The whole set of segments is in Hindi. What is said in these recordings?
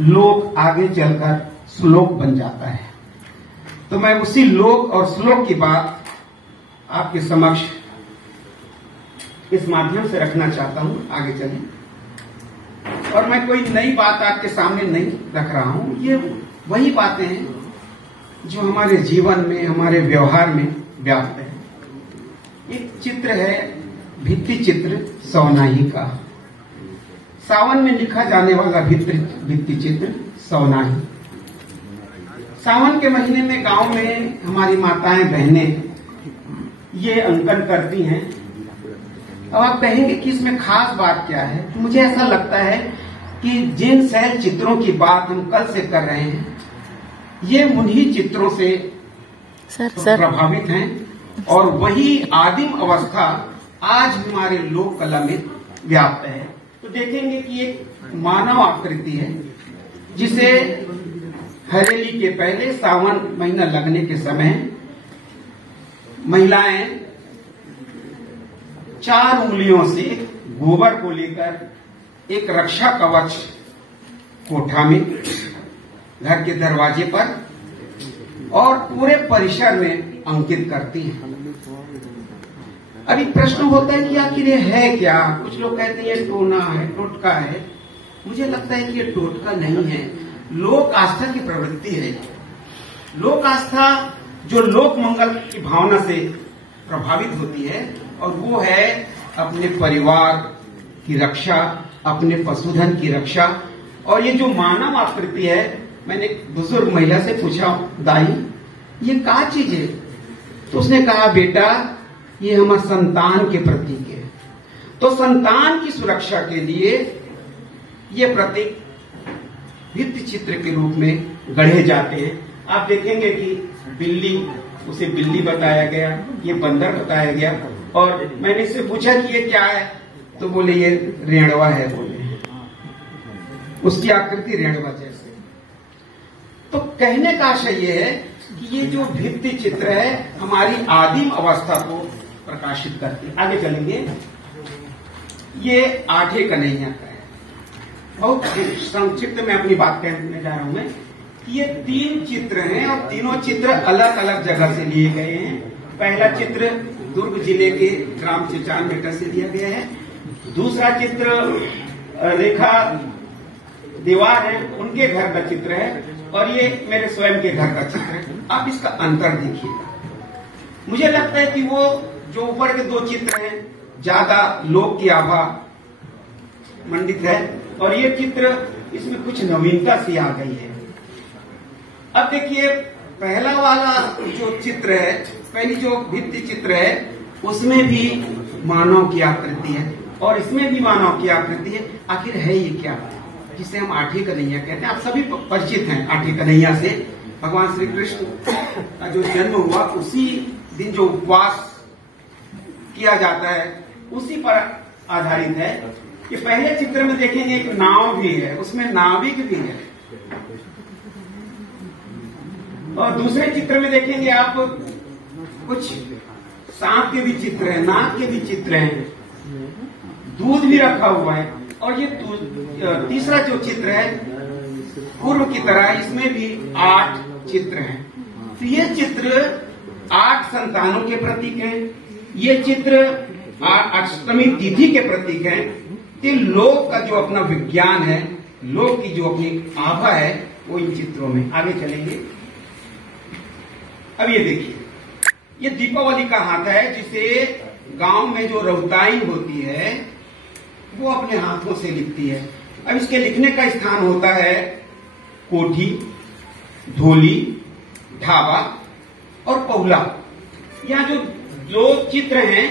लोक आगे चलकर श्लोक बन जाता है। तो मैं उसी लोक और श्लोक की बात आपके समक्ष इस माध्यम से रखना चाहता हूं। आगे चलें। और मैं कोई नई बात आपके सामने नहीं रख रहा हूं, ये वही बातें हैं जो हमारे जीवन में, हमारे व्यवहार में व्याप्त है। एक चित्र है, भित्ति चित्र सवनाही का। सावन में लिखा जाने वाला भित्ति चित्र सवनाही। सावन के महीने में गांव में हमारी माताएं बहनें ये अंकन करती हैं। अब आप कहेंगे कि इसमें खास बात क्या है? तो मुझे ऐसा लगता है कि जिन शैल चित्रों की बात हम कल से कर रहे हैं, ये उन्हीं चित्रों से प्रभावित हैं और वही आदिम अवस्था आज हमारे लोक कला में व्याप्त है। तो देखेंगे कि एक मानव आकृति है जिसे हरेली के पहले सावन महीना लगने के समय महिलाएं 4 उंगलियों से गोबर को लेकर एक रक्षा कवच कोठा में, घर के दरवाजे पर और पूरे परिसर में अंकित करती हैं। अभी प्रश्न होता है कि आखिर ये है क्या? कुछ लोग कहते हैं ये टोना है, टोटका है। मुझे लगता है कि ये टोटका नहीं है, लोक आस्था की प्रवृत्ति है। लोक आस्था जो लोक मंगल की भावना से प्रभावित होती है, और वो है अपने परिवार की रक्षा, अपने पशुधन की रक्षा। और ये जो मानव आकृति है, मैंने एक बुजुर्ग महिला से पूछा, दाई ये क्या चीज है? तो उसने कहा, बेटा ये हमारे संतान के प्रतीक है। तो संतान की सुरक्षा के लिए ये प्रतीक भित्ति चित्र के रूप में गढ़े जाते हैं। आप देखेंगे कि बिल्ली, उसे बिल्ली बताया गया, ये बंदर बताया गया। और मैंने इससे पूछा कि ये क्या है, तो बोले ये रेणवा है। बोले उसकी आकृति रेणवा जैसे। तो कहने का आशय ये है कि ये जो भित्ति चित्र है हमारी आदिम अवस्था को प्रकाशित करती है। आगे चलेंगे। ये आठे कन्हैया का है। बहुत संक्षिप्त में अपनी बात कहने जा रहा हूं मैं कि ये 3 चित्र हैं और तीनों चित्र अलग अलग जगह से लिए गए हैं। पहला चित्र दुर्ग जिले के ग्राम चिचान बेटा से लिया गया है। दूसरा चित्र रेखा दीवार है, उनके घर का चित्र है, और ये मेरे स्वयं के घर का चित्र है। आप इसका अंतर देखिएगा। मुझे लगता है कि वो जो ऊपर के 2 चित्र हैं ज्यादा लोक की आभा मंडित है, और ये चित्र इसमें कुछ नवीनता सी आ गई है। अब देखिए, पहला वाला जो चित्र है, पहली जो भित्ति चित्र है, उसमें भी मानव की आकृति है और इसमें भी मानव की आकृति है। आखिर है ये क्या, जिसे हम आठे कन्हैया कहते हैं? आप सभी परिचित हैं आठे कन्हैया से। भगवान श्री कृष्ण का जो जन्म हुआ, उसी दिन जो उपवास किया जाता है, उसी पर आधारित है। कि पहले चित्र में देखेंगे एक नाव भी है, उसमें नाविक भी है। और दूसरे चित्र में देखेंगे आप कुछ सांप के भी चित्र हैं, नाग के भी चित्र हैं, दूध भी रखा हुआ है। और ये तीसरा जो चित्र है पूर्व की तरह, इसमें भी 8 चित्र हैं। तो ये चित्र 8 संतानों के प्रतीक हैं। ये चित्र अष्टमी तिथि के प्रतीक हैं। तो लोक का जो अपना विज्ञान है, लोक की जो अपनी आभा है, वो इन चित्रों में। आगे चलेंगे। अब ये देखिए, ये दीपावली का हाथ है, जिसे गांव में जो रउताई होती है वो अपने हाथों से लिखती है। अब इसके लिखने का स्थान होता है कोठी, धोली, ढाबा और पौला। यहाँ जो चित्र हैं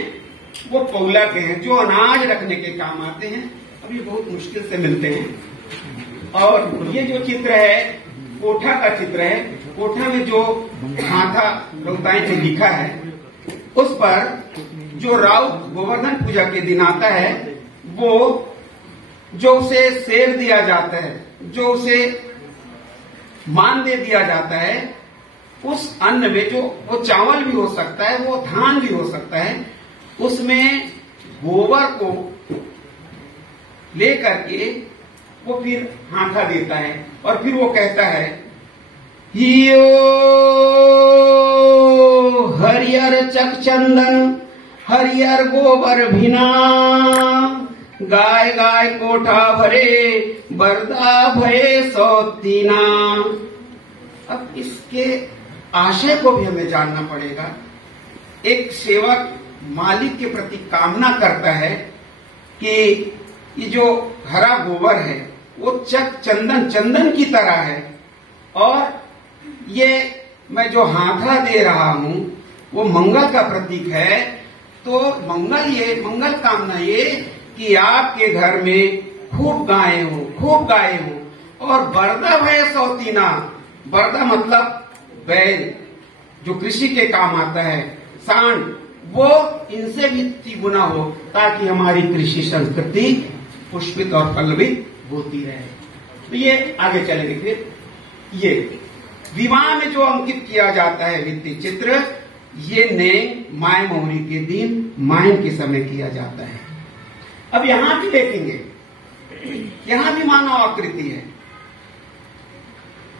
वो पौला के हैं, जो अनाज रखने के काम आते हैं। अब ये बहुत मुश्किल से मिलते हैं। और ये जो चित्र है कोठा का चित्र है। कोठा में जो हाथा रउताई ने लिखा है, उस पर जो राउत गोवर्धन पूजा के दिन आता है, वो जो उसे सेर दिया जाता है, जो उसे मान दे दिया जाता है, उस अन्न में जो वो चावल भी हो सकता है, वो धान भी हो सकता है, उसमें गोबर को लेकर के वो फिर हाथा देता है और फिर वो कहता है, हियो हरियर चक चंदन हरियर गोबर भिना, गाय गाय कोठा भरे बरदा भये सौतीना। अब इसके आशय को भी हमें जानना पड़ेगा। एक सेवक मालिक के प्रति कामना करता है कि ये जो हरा गोबर है वो चक चंदन की तरह है, और ये मैं जो हाथा दे रहा हूं वो मंगल का प्रतीक है। तो मंगल कामना ये कि आपके घर में खूब गायें हो और बरदा भय सौतीना। बरदा मतलब बैल जो कृषि के काम आता है, सांड, वो इनसे भी तिगुना हो, ताकि हमारी कृषि संस्कृति पुष्पित और पल्लवित होती रहे। तो ये आगे चलेंगे। फिर ये विवाह में जो अंकित किया जाता है भित्ति चित्र, ये नेंग माय मोहरी के दिन माइन के समय किया जाता है। अब यहां भी देखेंगे, यहां भी मानव आकृति है।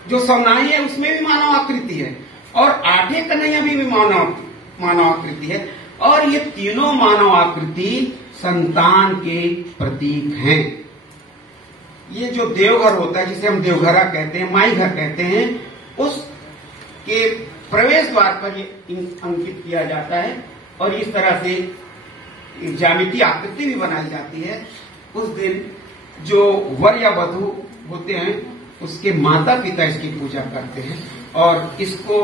जो सवनाई है उसमें भी मानव आकृति है, और आठे कन्हैया भी मानव आकृति है। और ये तीनों मानव आकृति संतान के प्रतीक हैं। ये जो देवघर होता है, जिसे हम देवघरा कहते हैं, माई घर कहते हैं, उसके प्रवेश द्वार पर ये अंकित किया जाता है। और इस तरह से ज्यामितीय आकृति भी बनाई जाती है। उस दिन जो वर या वधू होते हैं उसके माता पिता इसकी पूजा करते हैं, और इसको